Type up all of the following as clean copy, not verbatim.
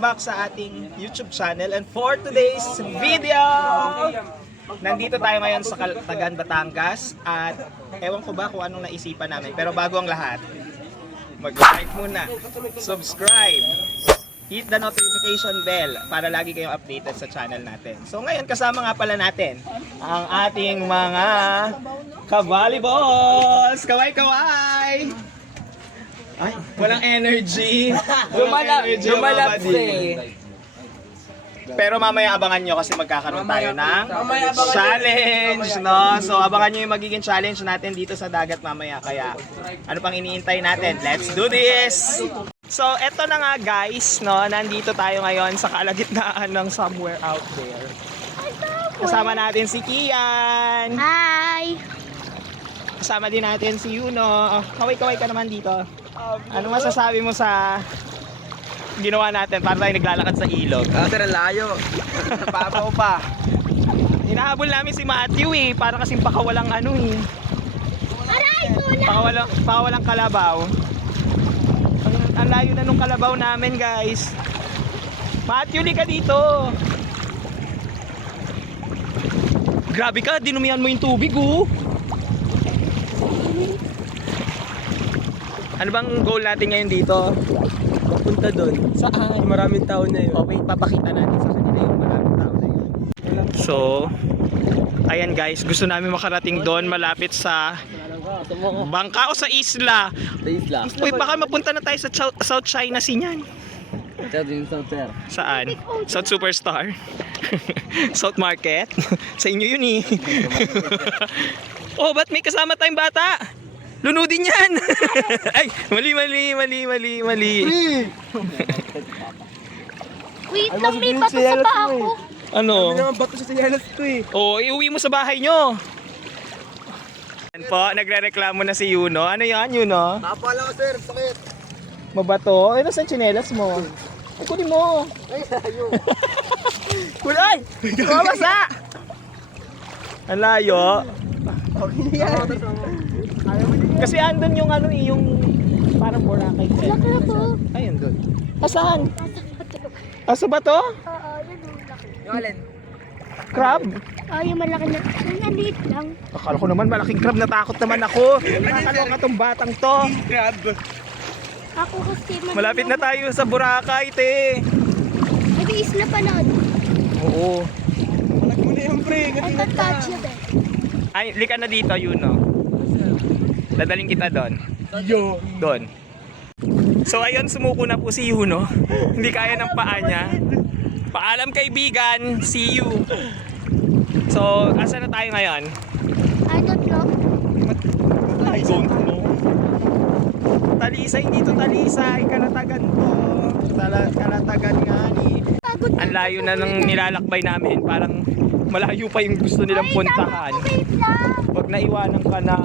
Welcome back sa ating YouTube channel, and for today's video, nandito tayo ngayon sa Tagan, Batangas, at ewan ko ba kung anong naisipan namin, pero bago ang lahat, mag-like muna, subscribe, hit the notification bell para lagi kayong updated sa channel natin. So ngayon kasama nga pala natin ang ating mga ka-volleyballs! Kaway-kaway! Ay, walang energy. Lumalap eh. Pero mamaya abangan nyo kasi magkakaroon tayo ng challenge, no? So abangan nyo yung magiging challenge natin dito sa dagat mamaya. Kaya ano pang iniintay natin? Let's do this! So eto na nga guys, no? Nandito tayo ngayon sa kalagitnaan ng somewhere out there. Kasama natin si Kian. Hi! Kasama din natin si Yuno. Oh, kaway-kaway ka naman dito. Ano masasabi mo sa ginawa natin para tayo naglalakad sa ilog? Sir, layo. Papaw pa. Hinahabol namin si Matthew eh, para kasing pakawalang ano eh. Aray ko na! Pakawalang kalabaw. Ang layo na nung kalabaw namin guys. Matthew, li ka dito. Grabe ka, dinumihan mo yung tubig oh. Ano bang goal natin ngayon dito? Punta doon. Saan? Maraming tao na yun. Oh, wait, papakita natin sa kanila yung maraming tao na yun. So, ayan guys, gusto namin makarating doon malapit sa bangka o sa isla. Sa isla. Uy, baka mapunta na tayo sa South China Sea niyan. Sir, din sa sir. Saan? South Superstar? South Market? Sa inyo yun eh. Oh, ba't may kasama tayong bata? Lunudin yan! Ay, mali. Wait lang, may bato sa paa ko. Ano? Ano naman bato sa sinyalas ko eh. Oh, iuwi mo sa bahay nyo. Yan po, nagre-reklamo na si Yuno. Ano yan, Yuno? Napala ko sir, sakit. Mabato? Ano sa tsinelas mo? Ay, kunin mo. Ay, layo. Kulay! Mabasa! Ang layo. Okay yan. Kasi andun yung ano eh, yung parang Boracay. Wala ka na po. Ayun doon. Saan? Asa ba to? Oo, yun yung laki. Yung alin? Crab? Oh, yung malaki na. Yung maliit lang. Akala ko naman malaking crab, natakot naman ako. Nakakaloka tong batang to. Crab. Ako kasi Malapit na tayo sa Boracay, te. Ay, may isla pa na. Oo. Palag mo na yung pre. Ay, touch yun eh. Ay, lika na dito, Yuno. Dadaling kita doon. Yo. Doon. So ayun, sumuko na po si Yuno. Hindi kaya ng paa niya. Paalam kaibigan, see you. So, asa na tayo ngayon? I don't know. I don't know. Talisay dito, Talisay. Kalatagan to. Kalatagan nga ni. Pagod Ang layo na ng nilalakbay namin. Parang malayo pa yung gusto nilang puntahan. Wait lang. Pag naiwanan ka na.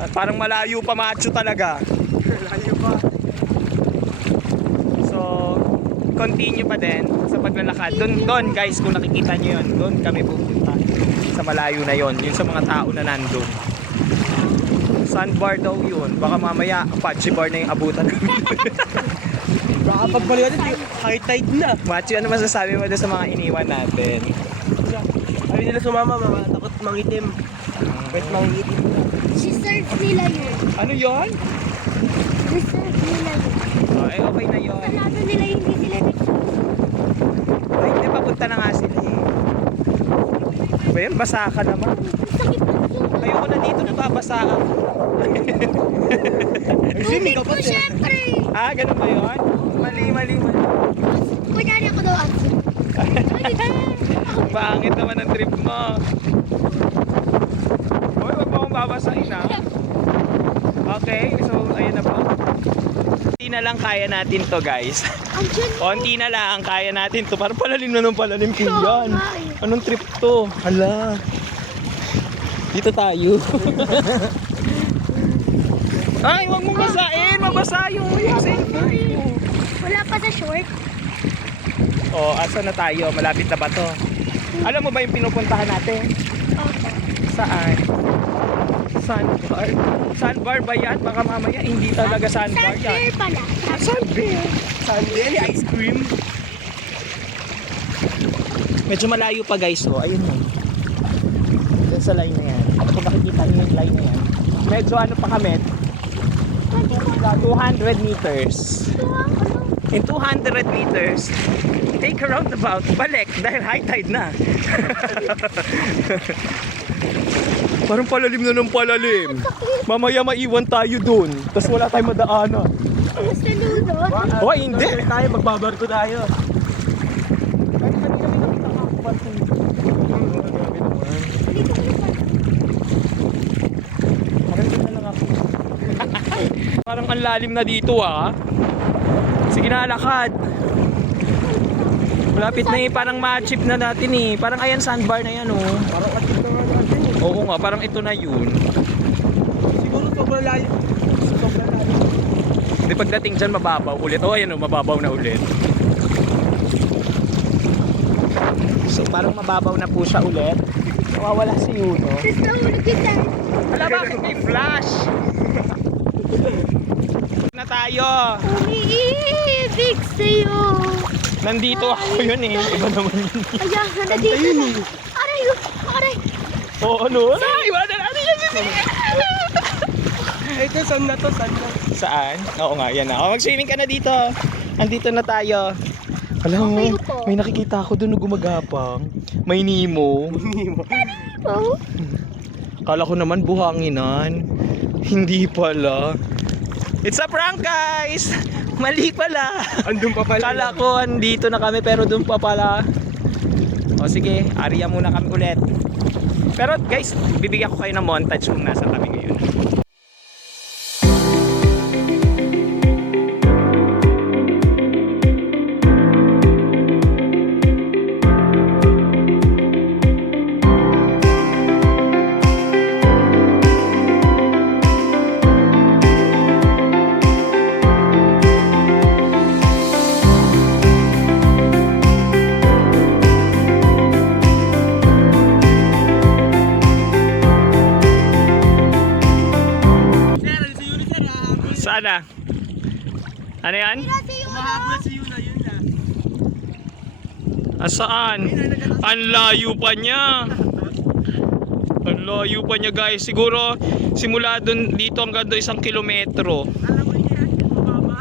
At parang malayo pa, macho talaga. Layo pa. So, continue pa din sa paglalakad. Doon guys, kung nakikita nyo yun, doon kami pupunta. Sa malayo na yon, yun sa mga tao na nandun. Sandbar daw yun. Baka mamaya, Apache bar na yung abutan namin. Baka pagbalikan natin, high tide na. Macho, ano masasabi mo doon sa mga iniwan natin? Sabi nila sumama, takot mangitim. Pwede mangitim. Reserve nila yun. Ano yon? Reserve nila yun. Oh, eh, okay na yon. Kalado nila yung hindi sila Ay, hindi, papunta na nga sila eh. Ba yun, basa ka naman. sakit ng suko. Ayoko na dito, nababasa ako. Tubig ko, syempre. Ah, ganun ba yun? Mali. Kunyari ako daw ang Pangit naman ang trip mo. Hoy, wag mo akong babasahin ah. Okay, so ayun na po. Konti na lang kaya natin to guys. Andiyan. Konti na lang kaya natin to. Parang palalim na nung palalim po yan. nga eh. Anong trip to? Hala. Dito tayo. Ay, wag mong basahin. Mabasa yung cellphone mo. Wala pa sa short. Oh, asa na tayo? Malapit na ba to? Alam mo ba yung pinupuntahan natin? Opo. Saan? Sandbar? Sandbar ba yan? Baka mamaya hindi talaga sandbar yan. Sandbar pala. Sandbar. Sunday, ice cream. Medyo malayo pa guys, oh. Ayun mo. Diyan sa line na yan. Kung nakikita niyo yung line na yan. Medyo ano pa kami, 200 meters. In 200 meters, take a roundabout, balik dahil high tide na. Parang palalim na ng palalim. Mamaya maiwan tayo dun. Tapos wala tayong madaanan. Basta ludo. Oh, hindi. Tayo, magbabarko tayo. Parang ang lalim na dito ah. Sige na, lakad. Malapit na eh, parang ma-achieve na natin eh. Parang ayan sandbar na yan oh. Parang achieve na nga natin. Oo nga, parang ito na yun. Siguro sobrang layo. Sobrang layo. Hindi pagdating dyan mababaw ulit. Oh ayan oh, mababaw na ulit. So parang mababaw na po siya ulit. Nawawala si Yuno. Tapos nahulog yung dad. Wala, bakit may flash? Na tayo. Umiibig sa'yo. Nandito ako yun eh. Iba naman yun. Ayan, nandito na. Aray, aray. Oo, ano? Iwanan natin yan. Eh, ito, saan na to? Saan na? Saan? Oo nga, yan na. Oh, mag-swimming ka na dito. Andito na tayo. Alam mo, Okay, upo. may nakikita ako doon na gumagapang. May Nemo. Oh. Kala ko naman buhanginan. Hindi pala. It's a prank guys! Mali pala. Andun pa pala. Kala ko andito na kami pero doon pa pala. O sige, area muna kami ulit. Pero guys, bibigyan ko kayo ng montage kung nasa kami ngayon. Saan na? Ano yan? Mahabol si Yuna, yun na. Saan? Ang layo pa niya. Ang layo pa niya guys. Siguro simula dun dito hanggang doon 1 kilometro. Alam mo niya, mababa.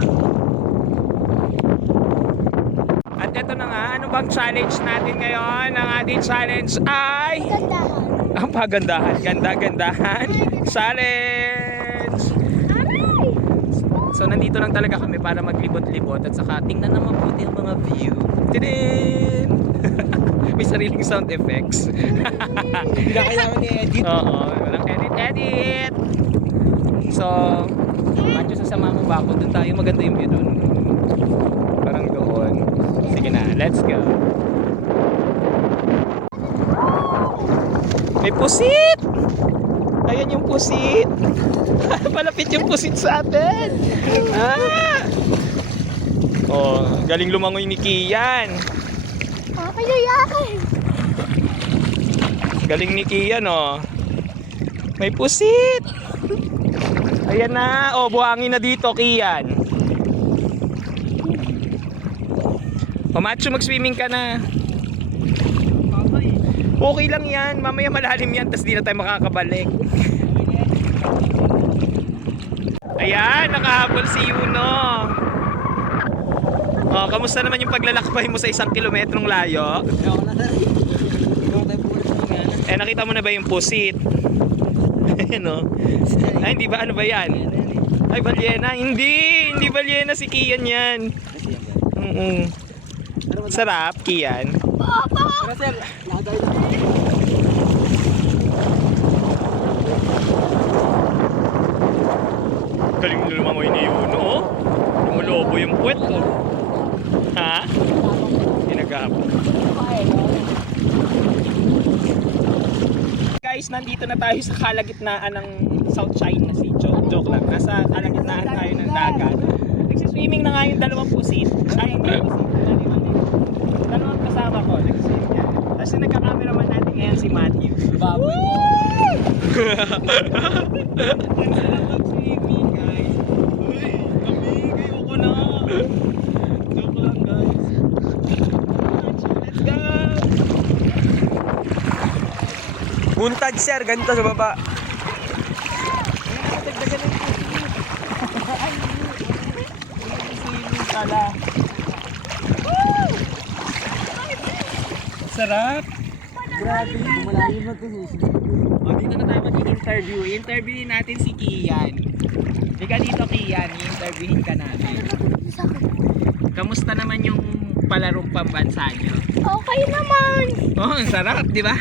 At ito na nga, ano bang challenge natin ngayon? Ang ating challenge ay Gandahan. ang pagandahan. Ganda-gandahan. Challenge! Aray! So nandito lang talaga kami para maglibot-libot at saka tingnan na mabuti ang mga view. Tidin! May sariling sound effects. Hindi na kailangan i-edit. Oo, walang edit. So, medyo sasama mo ba ako? Doon tayo, maganda yung view doon. Parang doon. Sige na, let's go. May pusit! Ayan yung pusit. Palapit yung pusit sa atin. Ah! Oh, galing lumangoy ni Kian. Okay na yan. Galing ni Kian, oh. May pusit. Ayan na. Oh, buhangin na dito, Kian. Oh, macho, mag-swimming ka na. Okay lang yan. Mamaya malalim yan, tas di na tayo makakabalik. Ayan, nakahabol si Yuno. Oh, kamusta naman yung paglalakbay mo sa 1 kilometrong layo? Eh, nakita mo na ba yung pusit? Ano? Ay, hindi ba? Ano ba yan? Ay, balyena. Hindi balyena, si Kian yan. Sarap, Kian. Pero sir, lagay na. Galing na lumangoy ni Yuno, oh. Lumulobo yung puwet, oh. Ha? Ginagabo. Guys, nandito na tayo sa kalagitnaan ng South China Sea. Joke lang. Nasa kalagitnaan tayo ng dagat. Nagsiswimming na nga yung dalawang pusit. Ay, hindi pusit. Dalawang kasama ko. Nagsiswimming yan. Tapos yung nagka-cameraman natin ngayon si Matthew. Baboy mo. Ang sarap mag-swimming, guys. Uy, kami. Ayoko na. Untad sir, ganito sa baba. Tala. Sarap. Grabe. O, dito na tayo mag-interview. Interviewin natin si Kian. Ika dito, Kian. I-interviewin ka natin. Kamusta naman yung palarong pambansa nyo? Okay naman. Oh, ang sarap, di ba?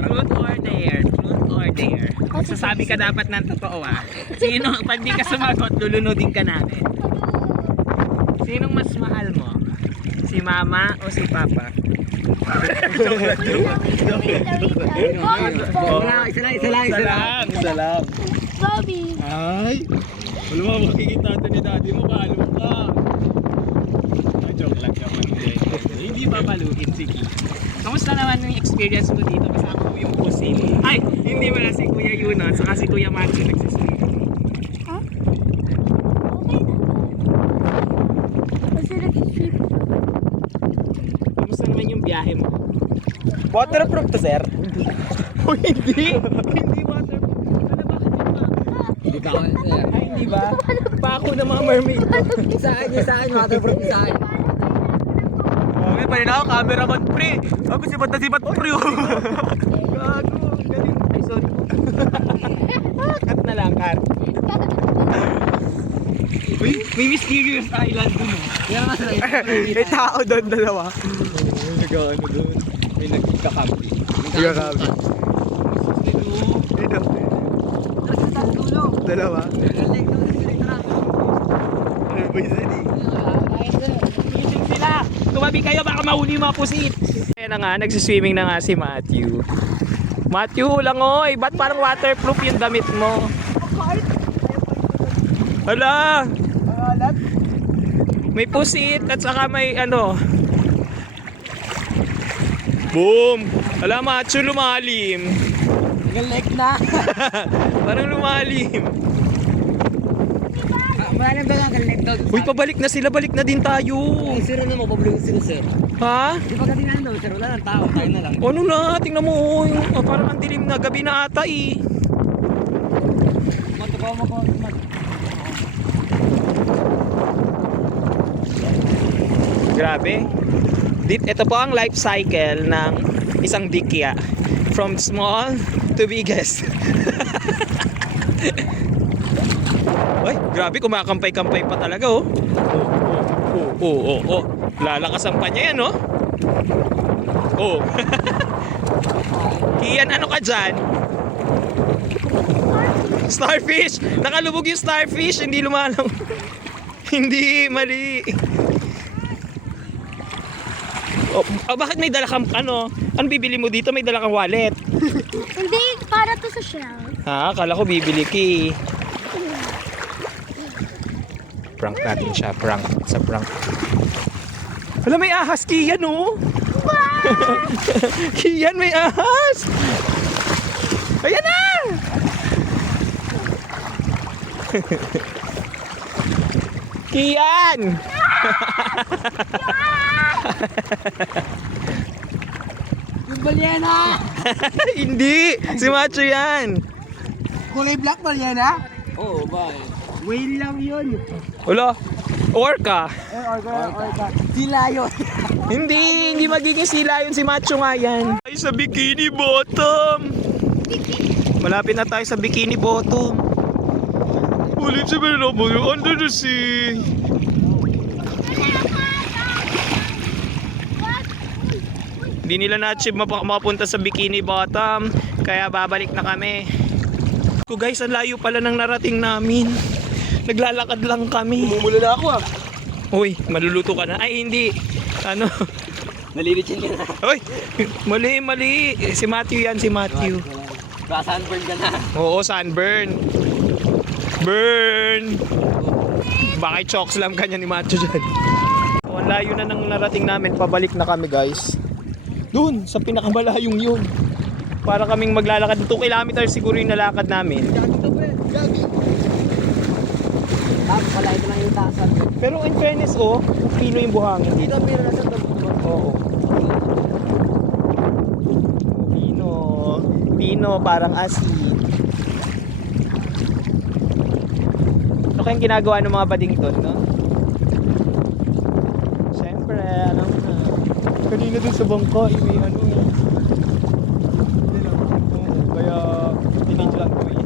Truth or dare? Truth or dare? Sasabi ka dapat ng totoo ah. Sino, pag di ka sumagot, lulunodin ka namin. Sinong mas mahal mo? Si mama o si papa? Isa lang. Bobby. Ay! Wala mo, makikita ito ni daddy mo, kalong ka. Ay, joke lang naman din. Hindi papaluin, sige. Kamusta naman yung experience mo dito? Kasama mo yung pusin. Ay! Hindi mo na si Kuya Yuno, saka si Kuya Marco nagsiswim. Huh? Okay na. Kasi nag-sweep. Kamusta naman yung biyahe mo? Waterproof to sir. Oh, hindi! Hindi waterproof. Ano, bakit yung mga... Hindi ka ako sir. Ay, hindi ba? Pako ng mga mermaid. Sa akin, waterproof sa akin. Okay, pala na ako, cameraman pre. Ako sipat na sipat pre. Gago, galing. Ay, sorry. Cut na lang, cut. Uy, may mysterious island dun. Kaya nga sir. May tao doon, dalawa. Nag-ano dun? May nagkakakampi. Nagkakabi. Dito. Dalawa. Ano ba yun eh? Isip sila! Tumabi kayo, baka mahuli yung mga pusit! Kaya na nga, nagsiswimming na nga si Matthew. Matthew, langoy! Ba't parang waterproof yung damit mo? Hala! May pusit at saka may ano. Boom! Hala, Matthew, lumalim. Galik na. Parang lumalim. Marami ba nga galik daw? Uy, pabalik na sila, balik na din tayo. Sir na mo, pabalik sila sir. Ha? Di ba kasi nga daw sir, wala nang tao, tayo na lang. Ano na, tingnan mo, oh, yung, parang ang dilim na, gabi na ata eh. Matukaw mo ko. Grabe. Ito po ang life cycle ng isang dikya. From small to biggest. Ay, grabe, kumakampay-kampay pa talaga oh. Oh. Lalakasan pa niya yan oh. Oh. Kian, ano ka dyan? Starfish! Nakalubog yung starfish, hindi lumalaw. Hindi, mali. Oh, bakit may dala kang ano? Ano bibili mo dito? May dala kang wallet. Hindi, para to sa shell. Ha, akala ko bibili ki. Prank natin siya, prank. Sa prank. Wala, may ahas, Kian oh. Kian, may ahas. Ayan na. Kian. Yung balyena! Hindi, si Macho yan. Kulay black balyena? Oo, ba? Whale lang yun. Wala, orca. Orca. Sila yun. Hindi magiging sila yun, si Macho nga yan. Ay, sa Bikini Bottom. Malapit na tayo sa Bikini Bottom. Ulit sa Binobo, under the sea. Hindi nila na-achieve makapunta sa Bikini Bottom, kaya babalik na kami. So guys, ang layo pala ng narating namin. Naglalakad lang kami. Mumula na ako ah. Uy, maluluto ka na. Ay, hindi. Ano? Nalilitsin ka na. Uy, mali. Si Matthew yan, si Matthew. Sunburn ka na. Oo, sunburn. Burn! Baka chokeslam ka niya ni Matthew dyan. So, ang layo na nang narating namin. Pabalik na kami guys. Doon, sa pinakamalayong yun. Para kaming maglalakad. 2 kilometers siguro yung nalakad namin. Wala, ito lang yung taasan. Pero in fairness, oh, pino yung buhangin dito. Dito, pero nasa ito. Oo. Pino. ano, parang asin. Ano kayang ginagawa ng mga bading doon, no? Siyempre, alam na. Kanina dun sa bangka, may ano eh. Kaya, tinidyo lang ko eh.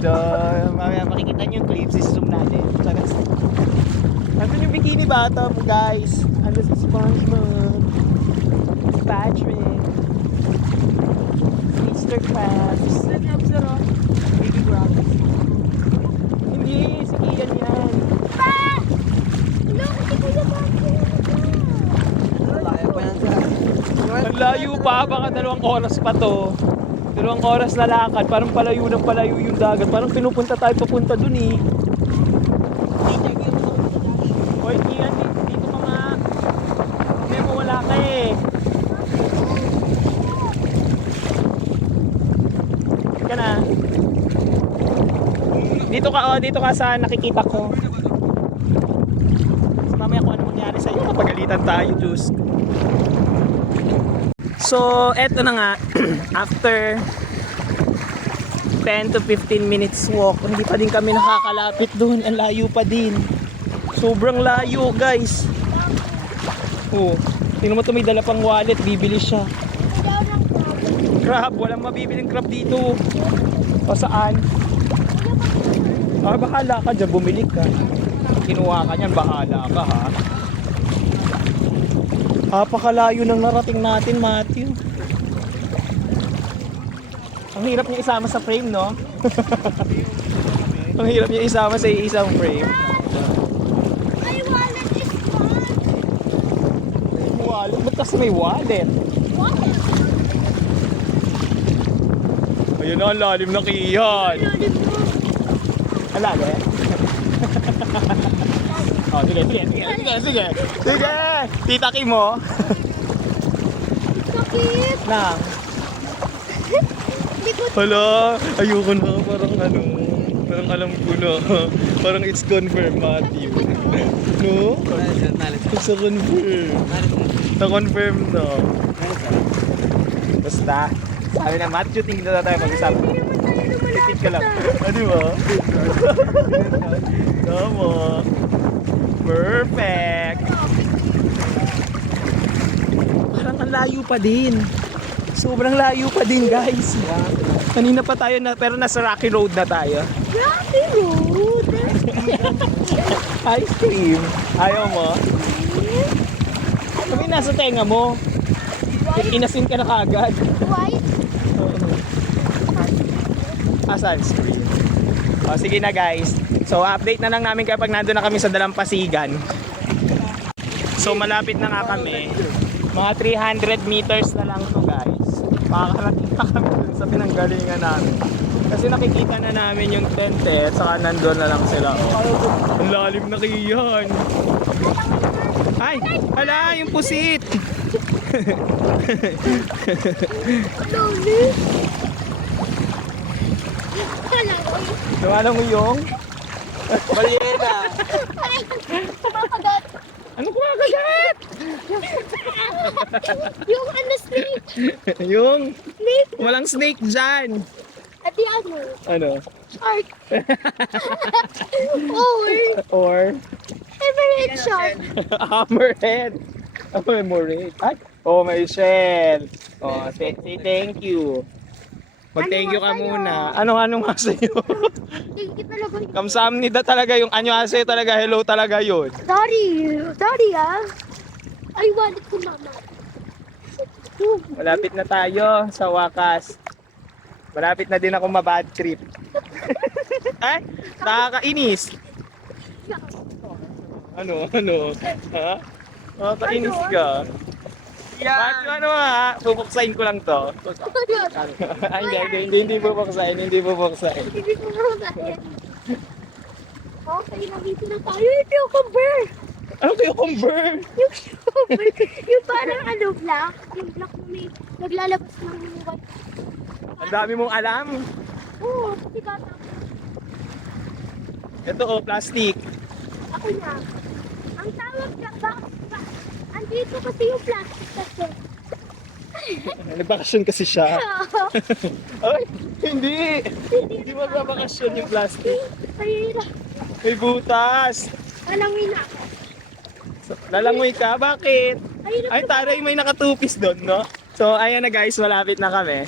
So, mamaya makikita niyo yung clips, zoom natin. Charas. Nandun yung bikini bottom, guys. Ano si SpongeBob? Patrick. Mr. Krabs. Baby Krabs. Hindi, si Kian yan. Pa! Look, si Kuya Bobby. Layo pa yan sir. Ang layo pa, baka 2 oras pa to. 2 oras na lakad, parang palayo ng palayo yung dagat. Parang pinupunta tayo papunta dun eh. Hoy, Kian, dito ka nga. Hindi mo wala ka eh. Ka na. Dito ka sa nakikita ko. So, mamaya kung ano mangyari sa'yo, kapagalitan tayo, Diyos. So, eto na nga. After 10 to 15 minutes walk, hindi pa din kami nakakalapit doon. Ang layo pa din. Sobrang layo, guys. Oh, tingnan mo ito, may dala pang wallet, bibili siya. Crab, walang mabibiling crab dito. O saan? Bahala ka dyan, bumili ka. Kinuha ka niyan, bahala ka ha. Napakalayo ng narating natin, Matthew. Ang hirap niya isama sa frame, no? Ang hirap niya isama sa isang frame. My wallet is gone. Wallet? Ba't kasi may wallet? What? Ayun na, ang lalim na Kian. Ang lalim? Oh, sige. Tita Kim mo. Sakit. Nang. Hindi ko Hala, ayoko na. Parang ano, parang alam ko na. Parang it's confirmed, Matthew. No? It's a confirm. Na-confirm na. Basta. Sabi na, Matthew, tingin na tayo mag-usap. Titig ka lang. Di ba? Tama. Perfect. Parang ang layo pa din. Sobrang layo pa din, guys. Kanina pa tayo na, pero nasa Rocky Road na tayo. Rocky Road. Ice cream. Ayaw mo? Kami nasa tenga mo. Inasin ka na kagad. White. Sunscreen. O, sige na guys. So, update na lang namin kapag nandun na kami sa Dalampasigan. So, malapit na nga kami. Mga 300 meters na lang to guys. Makakarating na kami dun sa pinanggalingan namin. Kasi nakikita na namin yung tente at saka nandun na lang sila. Ang lalim na Kian. Ay! Hala! Yung pusit! Loli. Nawala mo yung? Baliena. Kumakagat. Ano kumakagat? Yung ano snake. Yung Snake. walang snake dyan. At the ano. Ano? Shark. Or. Or Favorite shark. hammerhead. Hammerhead. Ay! Oh, may shell. Oh, say thank you. Mag-thank you ka muna. Ano nga sa'yo? Tingkit talaga. Kamsamnida talaga yung anyo sa'yo talaga. Hello talaga yun. Sorry ah. I wanted to mama. Malapit na tayo sa wakas. Malapit na din ako ma-bad trip. Ay, nakakainis. Ano? Ha? Nakakainis ka. Ano ha? Pupuksain ko lang to. Ay, hindi pupuksain. Hindi ko masahin. Okay, nandito na tayo. Yung cucumber. Ano kayo, Comber? Yung cucumber. Yung parang ano, black. Yung black na may naglalabas ng white. Ang dami mong alam. Oo, pati kata. Ito oh, plastic. Ako na. Ang tawag ka ba? Andito kasi yung plastic kasi. Nagbakasyon kasi siya. Ay, hindi. Hindi magbabakasyon yung plastic. Mahirap. May butas. Alangoy na ako. Lalangoy ka? Bakit? Mahirap. Ay, taray, may nakatupis doon, no? So, ayan na guys, malapit na kami.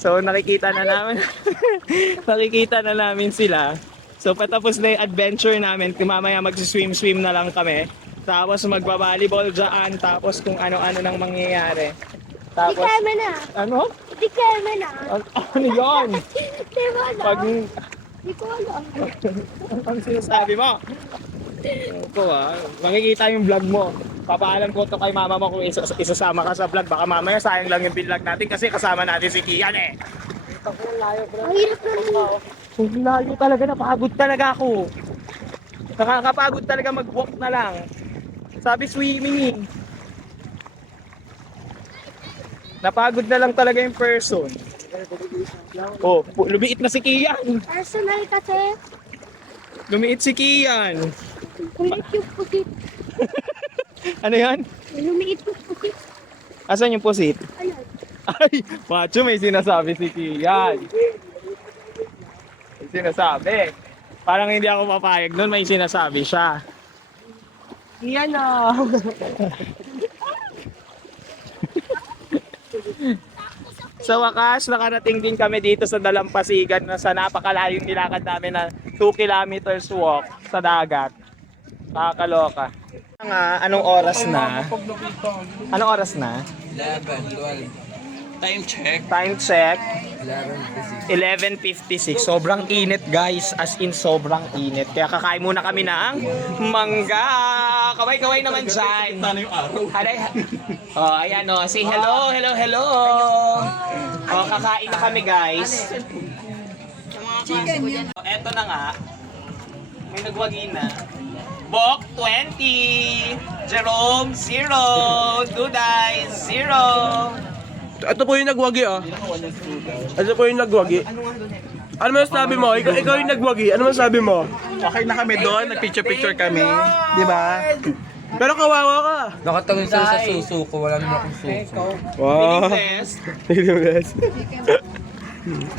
So, nakikita na namin. nakikita na namin sila. So, patapos na yung adventure namin. Mamaya mag-swim-swim na lang kami. Tapos magbabalibol dyan. Tapos kung ano-ano nang mangyayari. Di Tapos, kaya na. ano? Di kaya na. Ano yun? Di mo alam. Pag, Di ko alam. ano sinasabi mo? Ito makikita yung vlog mo. Papaalam ko to kay mama mo kung isasama ka sa vlog. Baka mamaya sayang lang yung vlog natin kasi kasama natin si Kian eh. Ang hirap na rin. Ang layo talaga, napagod talaga ako. Nakakapagod talaga mag-walk na lang. Sabi swimming eh. Napagod na lang talaga yung person. Oh, lumiit na si Kian. Personal kasi. Lumiit si Kian. Kulit yung pusit. Ano yan? Lumiit yung pusit. Asan yung pusit? Ayan. Ay, macho, may sinasabi si Kian. May sinasabi. Parang hindi ako papayag nun, may sinasabi siya. Kian ah. Sa wakas, nakarating din kami dito sa Dalampasigan na sa napakalayong nilakad namin na 2 kilometers walk sa dagat. Nakakaloka. Anong oras na? Anong oras na? 11, 12. Time check. Time check. 11:56. 11:56. Sobrang init guys. As in sobrang init. Kaya kakain muna kami ng mangga. Kaway-kaway naman dyan. Ano yung araw? Oh, ayan o. Say hello, hello, hello. Oh, kakain na kami guys. Oh, eto na nga. May nagwagi na. Bok, 20. Jerome, 0. Duday, 0. Ito po yung nagwagi ah. Ito po yung nagwagi. Ano masasabi mo? Ikaw yung nagwagi. Ano masasabi mo? Okay na kami doon, nagpicture-picture kami, di ba? Pero kawawa ka. Nakatawin sila sa susuko, wala naman akong suso. Wow. Pilingless.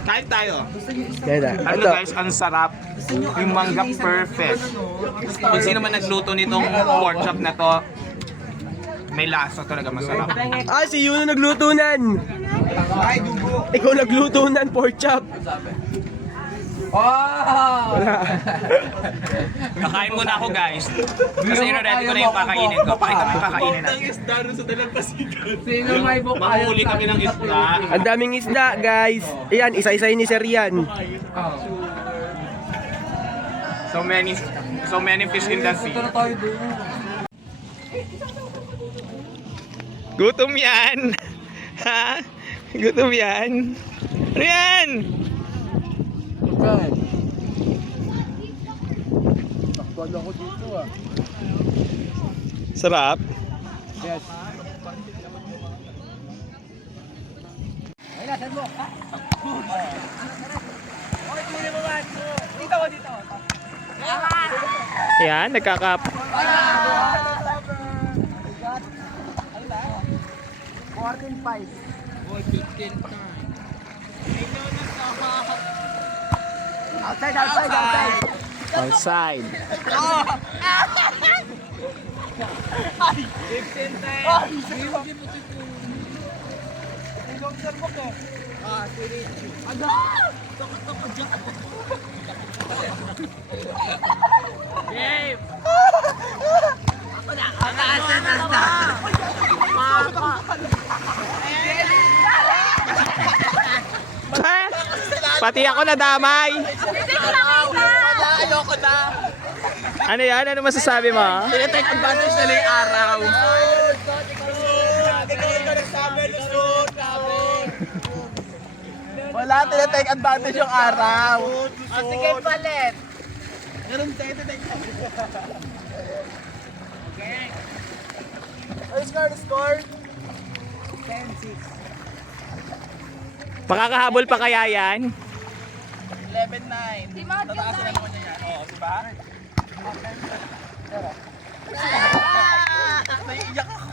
Kain tayo. Kaya Ano guys, ang sarap. Yung mangga perfect. Kung sino man nagluto nitong pork chop na to, may lasa talaga, masarap. Ah, si Yuno naglutunan. Ikaw naglutunan, pork chop. Wow! Kakain muna ako guys. Kasi ready ko na yung kakainin ko. Pakita mo yung kakainin natin. Sino may book Mahuli kami ng isda. Ang daming isda, guys. Ayan, isa-isa ni Sir yan. So many fish in the sea. Ito na tayo doon. Gutom yan. Ha? Gutom yan. Ano yan? Okay. Sarap. Yes. Yan, nagkakap. Outside. Pati ako nadamay. Ayoko na. Ano yan? Ano masasabi mo? Tinatake advantage na yung araw. Ikaw nagsabi, Luzon. Wala, tinatake advantage yung araw. Sige, palit. Ganun tayo, tinatake Okay. Ano score? 10-6. Makakahabol pa kaya yan? 11-9. Tataasin na naman niya yan. Oo, diba? Naiiyak ako.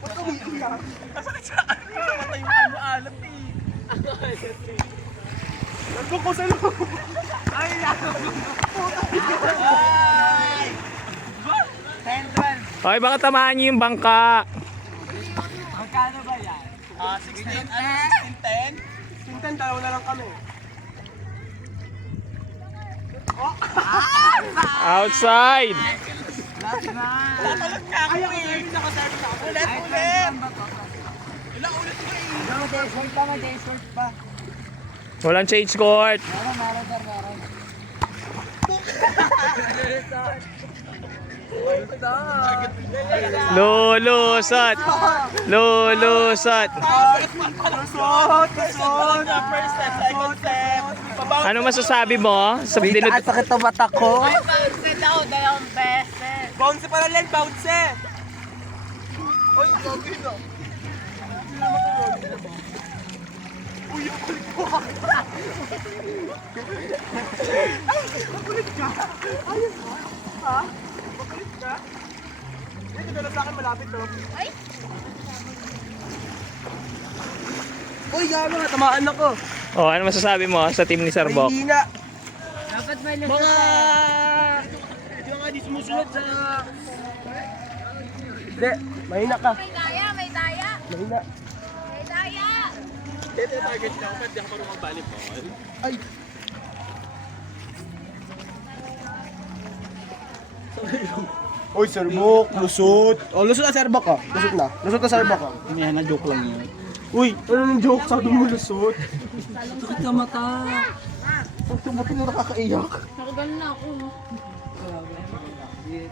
Ba't umiiyak? Masakit sa ano? Namatay yung ano alat eh. Nandun ko sa loob. Okay, baka tamaan niyo yung bangka. Magkano ba yan? 1610? Tintan, dalawa na lang kami. Outside! Tatalon ka ako eh. Ulit, ulit. Ilang ulit ko eh. May desert pa. Walang change court. Lulusot! Lulusot! Lusot. First step, second step. Ano masasabi mo? Sa dinut- sakit ang mata ko. Bounce pa lang, bounce. Uy, gagawin na. Hindi ka na sa akin malapit to. Uy, gabi nga, tamaan ako. Oh, ano masasabi mo sa team ni Sir Bok? Hindi na. Dapat may Mga... Hindi nga di sumusunod sa... Hindi, mahina ka. May daya, may daya. Mahina. May daya. Ay! Uy, Sir Bok, lusot. Oh, lusot na Sir Bok ah. Lusot na. Lusot na Sir Bok ah. May na joke lang yun. Uy, ano ng joke? Sabi mo lusot. sakit ang mata. Ang tumating na nakakaiyak. Nakaganon na ako.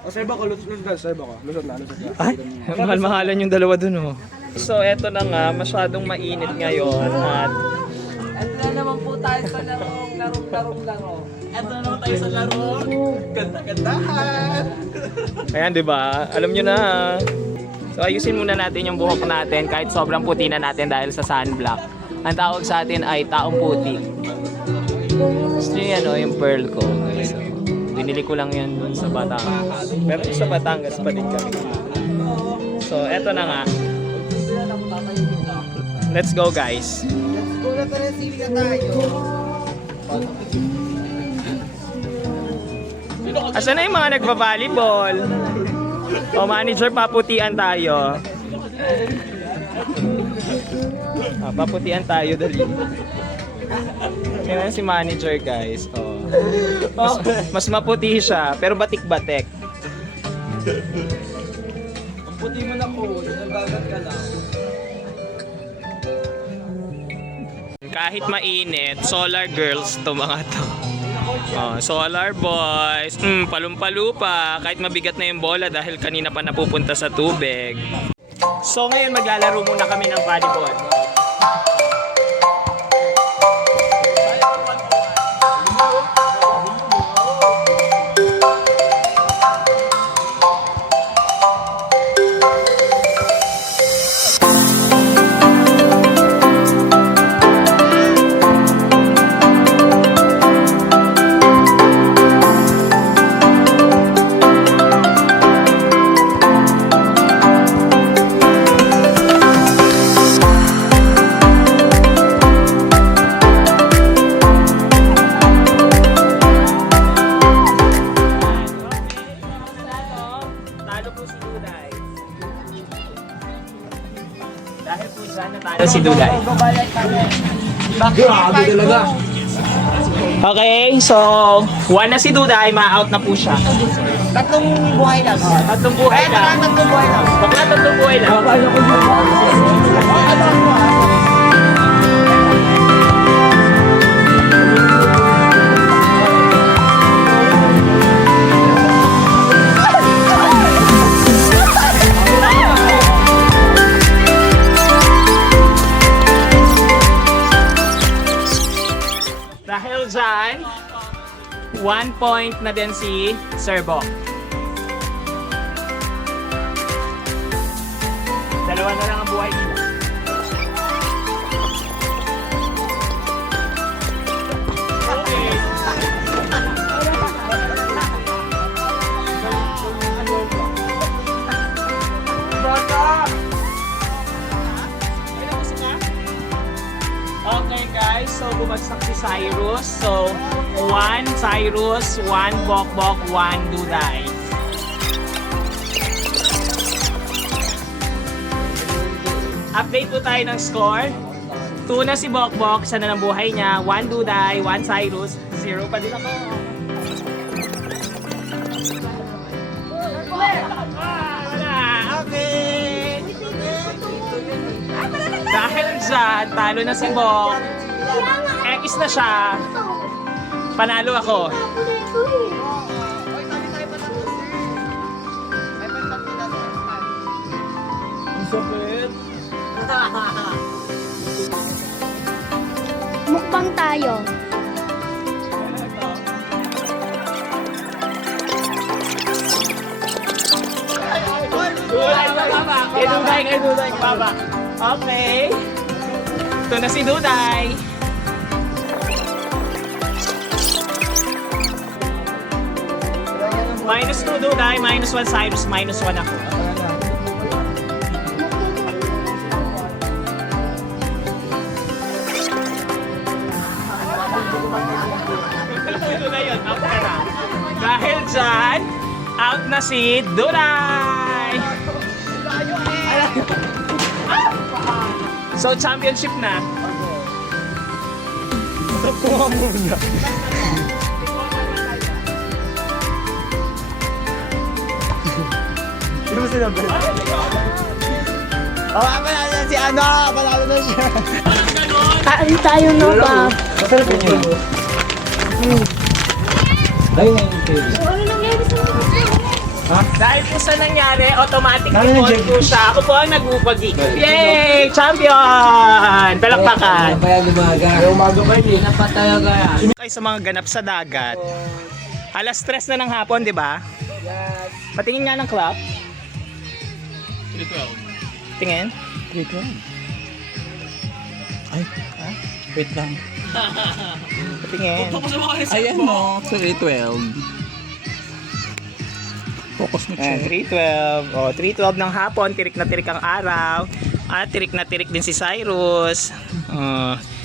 Oh, Sir Bok, lusot na Sir Bok ah. Lusot na. Ay, mahal-mahalan yung dalawa dun oh. So eto na nga, masyadong mainit ngayon at At na naman po tayo sa laro. Eto na naman tayo sa laro. Ganda-gandahan. ayan 'di ba? Alam nyo na. So ayusin muna natin yung buhok natin kahit sobrang puti na natin dahil sa sunblock. Ang tawag sa atin ay taong puti. Gusto nyo yan oh, yung pearl ko. So, binili ko lang yan dun sa Batangas. Pero sa Batangas pa din kami. So eto na nga. Let's go guys. Asan na yung mga nagba-volleyball? O manager, paputian tayo. Paputian tayo, dali. Yan si manager guys. Oh. Mas maputi siya, pero batik-batik. Puti mo na po. Nagbagat ka lang. Kahit mainit, solar girls to mga to. Oh, solar boys, palumpalupa, kahit mabigat na yung bola dahil kanina pa napupunta sa tubig. So ngayon maglalaro muna kami ng volleyball. Talo po si Duday. Dahil po dyan natalo si Duday. Grabe talaga. Okay, so 1 na si Duday, ma-out na po siya. Tatlong buhay lang. Tatlong buhay lang. Tatlong buhay lang. Bakla tatlong buhay lang. Dahil dyan, 1 point na din si Sir Bok. Dalawa na lang ang buhay nila. Okay. Okay, guys. So, bumagsak si Cyrus. So, 1 Cyrus, 1 Bokbok, 1 Duday. Update po tayo ng score. 2 na si Bokbok, isa na ng buhay niya. 1 Duday, 1 Cyrus, 0 pa din ako. Wala. Okay. Dahil dyan, talo na si Bok. X na siya. Panalo ako. Mukbang tayo. Kay Duday, baba. Okay. Ito na si Duday. -2 Duday, -1 Cyrus, -1 ako. Ito na yun, out ka na. Dahil dyan, out na si Duday! So, championship na. Kuha muna. Hindi mo sinabi. Panalo na si ano, panalo na siya. Kain tayo no ba? Masarap yun. Ano nangyari sa Dahil po sa nangyari, automatic default po siya. Ako po ang nag-upagi. Yay! Champion! Palakpakan! May umaga pa yun. Napatayaga yan. Kayo sa mga ganap sa dagat. Alas 3 na ng hapon, di ba? Patingin nga ng clock. 3:12. Tingin. Wait lang. Patingin. Ayan mo, 3:12. Focus mo siya. 3:12. O, 3:12 ng hapon. Tirik na tirik ang araw. At tirik na tirik din si Cyrus.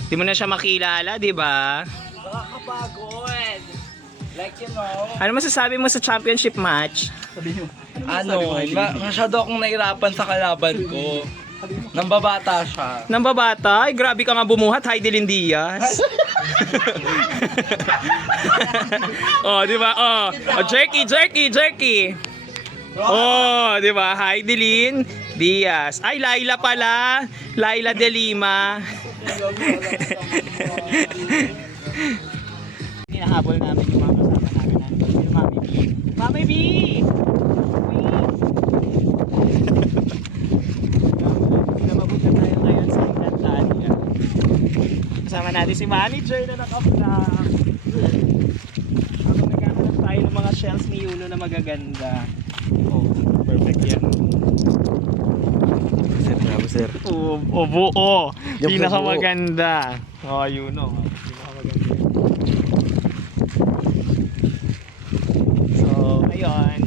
Di mo na siya makilala, di ba? Nakakapagod. Like you know. Ano masasabi mo sa championship match? Masyado akong nahirapan sa kalaban ko. Nambabata siya. Nang babata, ay grabe ka nga bumuhat, Heidelin Diaz. Oh, di ba? Oh, jerky. Oh, di ba? Heidelin Diaz. Ay, Laila pala. Laila de Lima. Hinahabol namin yung mga kasama namin. Si Mami B. Mami B! Pinababot na tayo ngayon sa Encantadia. Kasama natin si manager na naka-vlog. Habang naghahanap tayo ng mga shells ni Yuno na magaganda. Oh, perfect yan. Sir. Buo. Pinakamaganda. Oh, Yuno. Pinakamaganda. So, ayun.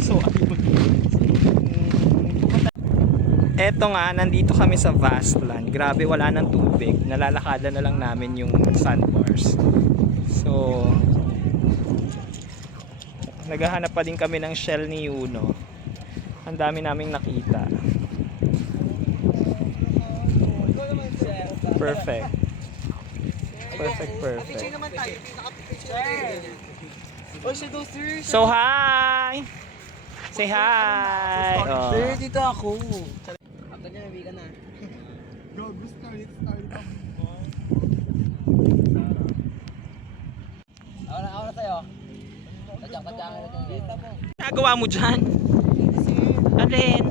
So, eto nga, nandito kami sa Vastland. Grabe, wala nang tubig. Nalalakada na lang namin yung sandbars. So, naghahanap pa din kami ng shell ni Yuno. Ang dami naming nakita. Perfect. So, hi! Say hi! Oh. Sir, dito ako. Ako na sa'yo. Tadyang-tadyang dito mo. Nagawa mo dyan? Alin?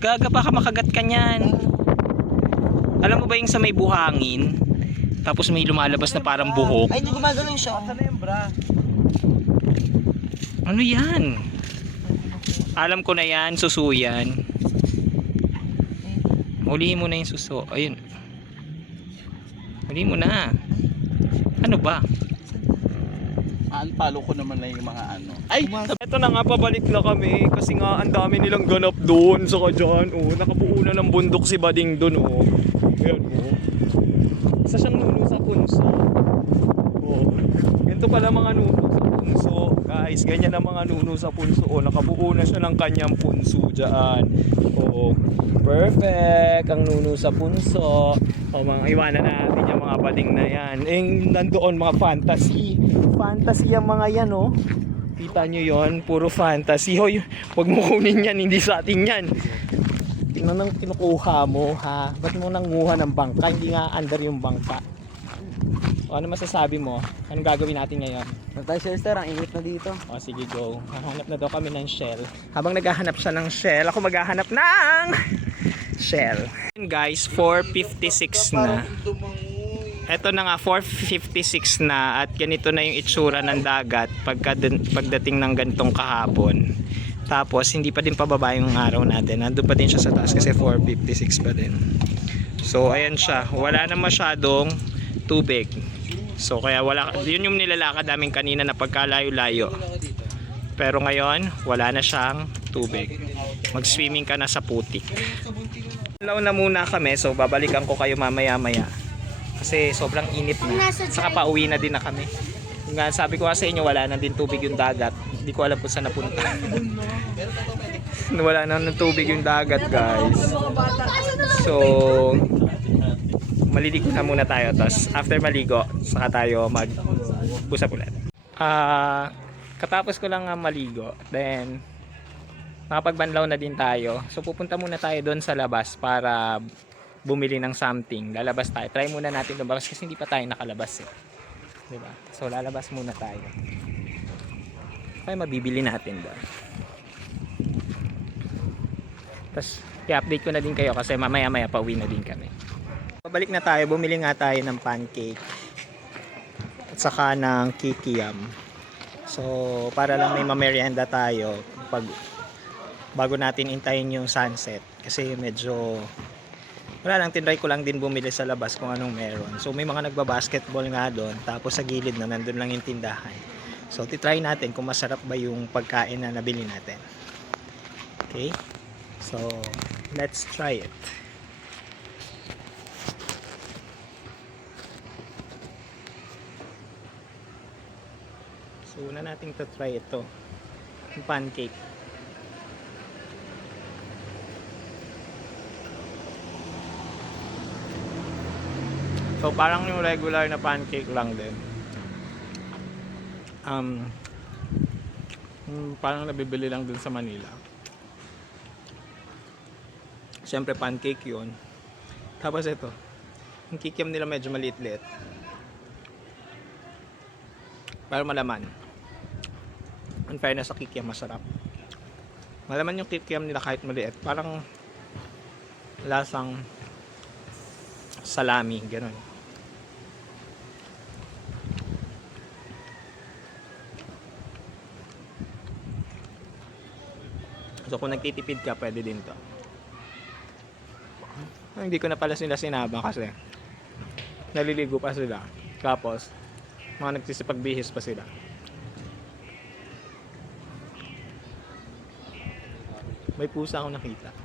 Gaga baka makagat ka niyan. Alam mo ba yung sa may buhangin? Tapos may lumalabas na parang buhok. Ay, hindi gumagalaw siya. Sa membra. Ano yan? Alam ko na yan, suso yan. Hulihin mo na yung suso. Ayun. Hulihin mo na. Ano ba? kaka-unfollow ko naman lang yung mga ano. Ay! Ito na nga, pabalik na kami kasi nga ang dami nilang ganap doon. Saka dyan, oh, nakabuo na ng bundok si Bading doon, oh. Ayan, oh. Isa siyang nuno sa punso. Oh. Ganito pala mga nuno sa punso. Guys, ganyan ang mga nuno sa punso. Oh, nakabuo na siya ng kanyang punso dyan. Oh, perfect ang nuno sa punso. Oh, mga iwanan natin yung mga bading na yan. Nandoon mga fantasy. Fantasy ang mga yan, oh. Kita nyo yon, puro fantasy. Hoy, huwag mo kunin yan, hindi sa atin yan. Tingnan nang kinukuha mo, ha? Ba't mo nanguha ng bangka? Hindi nga under yung bangka. O, ano masasabi mo? Anong gagawin natin ngayon? Tayo sister, ang init na dito. O, sige, go. Hahanap na daw kami ng shell. Habang naghahanap siya ng shell, ako maghahanap ng shell. Guys, 4:56 na. Eto na nga, 4:56 na at ganito na yung itsura ng dagat pagdating ng gantong kahapon. Tapos hindi pa din pababa yung araw natin. Nandun pa din siya sa taas kasi 4:56 pa din. So ayan siya, wala na masyadong tubig. So kaya wala, yun yung nilalakad namin kanina na pagkalayo-layo. Pero ngayon, wala na siyang tubig. Mag-swimming ka na sa putik. Law na muna kami, so babalikan ko kayo mamaya-maya. Kasi sobrang init na. Saka pauwi na din na kami. Nga sabi ko sa inyo, wala na din tubig yung dagat. Hindi ko alam kung saan napunta. Wala na ng tubig yung dagat, guys. So maliligo na muna tayo. Tapos after maligo, saka tayo mag-usap ulit. Katapos ko lang maligo, then makapagbanlaw na din tayo. So pupunta muna tayo doon sa labas para bumili ng something. Lalabas tayo. Try muna natin lumabas kasi hindi pa tayo nakalabas eh. Diba? So lalabas muna tayo. Kaya mabibili natin doon. Tapos i-update ko na din kayo kasi mamaya-maya pauwi na din kami. Pabalik na tayo. Bumili nga tayo ng pancake at saka ng kikiam. So para lang may mamerienda tayo bago natin intayin yung sunset kasi medyo wala lang, tinry ko lang din bumili sa labas kung anong meron. So may mga nagbabasketball nga doon, tapos sa gilid na nandun lang yung tindahan. So titry natin kung masarap ba yung pagkain na nabili natin. Okay, so let's try it. So una nating to try ito, yung pancake. So parang yung regular na pancake lang din. Parang nabibili lang dun sa Manila. Siyempre pancake yun. Tapos ito, yung kikiam nila medyo maliit-liit. Pero malaman. In fairness sa kikiam, masarap. Malaman yung kikiam nila kahit maliit. Parang lasang salami, ganun. So kung nagtitipid ka, pwede din to. Hindi ko na pala sila sinabang kasi naliligo pa sila. Tapos mga nagsisipagbihis pa sila. May pusa akong nakita.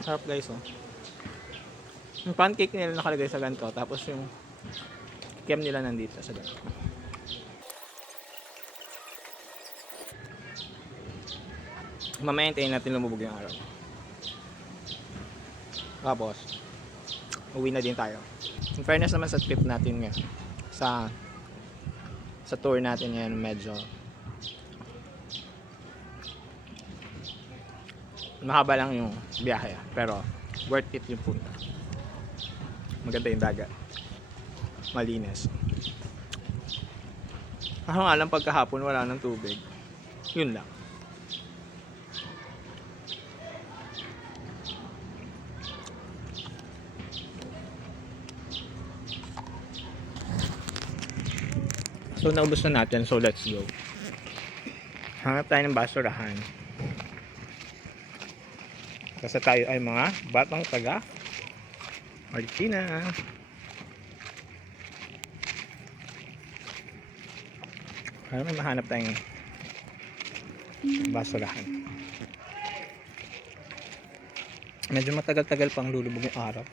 Sarap guys, oh. Yung pancake nila nakalagay sa ganito, tapos yung kikiam nila nandito sa ganito. Mamaya hintayin natin lumubog yung araw. Tapos uwi na din tayo. In fairness naman sa trip natin ngayon, sa tour natin ngayon, medyo mahaba lang yung biyahe, pero worth it yung punta. Maganda yung dagat, malinis. Ako nga lang pagkahapon wala ng tubig, yun lang. So naubos na natin, so let's go. Hanap tayo ng basurahan. Kasi tayo ay mga batang taga Marikina. Para may mahanap tayong basurahan. Medyo matagal-tagal pang lulubog yung araw.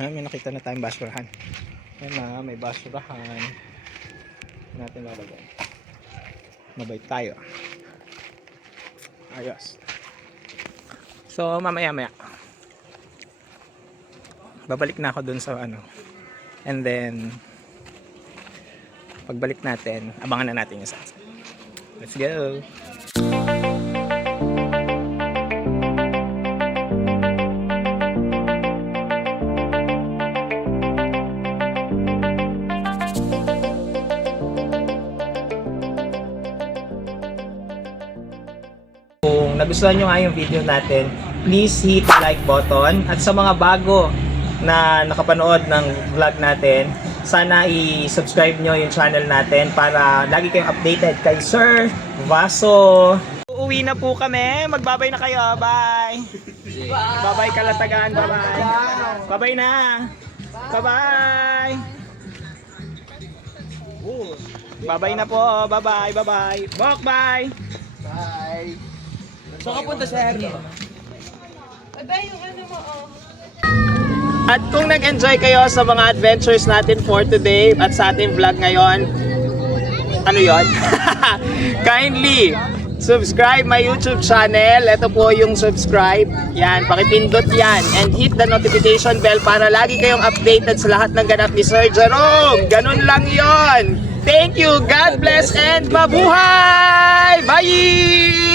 May nakita na tayong basurahan. May basurahan. Natin lalagay. Mabait tayo. Ayos. So mamaya babalik na ako dun sa ano. And then pagbalik natin, abangan na natin yung sunset. Let's go. Kung nagustuhan nyo nga yung video natin, please hit the like button. At sa mga bago na nakapanood ng vlog natin, sana i-subscribe nyo yung channel natin para lagi kayong updated kay Sir Vaso. Uuwi na po kami. Magbabay na kayo. Bye! Bye-bye Kalatagan. Bye-bye! Bye-bye na! Bye-bye! Bye-bye na po. Bye-bye! Bye-bye! Walk! Bye! Bye! So kapunta sa Herno. At kung nag-enjoy kayo sa mga adventures natin for today at sa ating vlog ngayon, ano yon? Kindly subscribe my YouTube channel. Ito po yung subscribe. Yan, pakipindot yan. And hit the notification bell para lagi kayong updated sa lahat ng ganap ni Sir Jerome. Ganun lang yon. Thank you. God bless and mabuhay! Bye!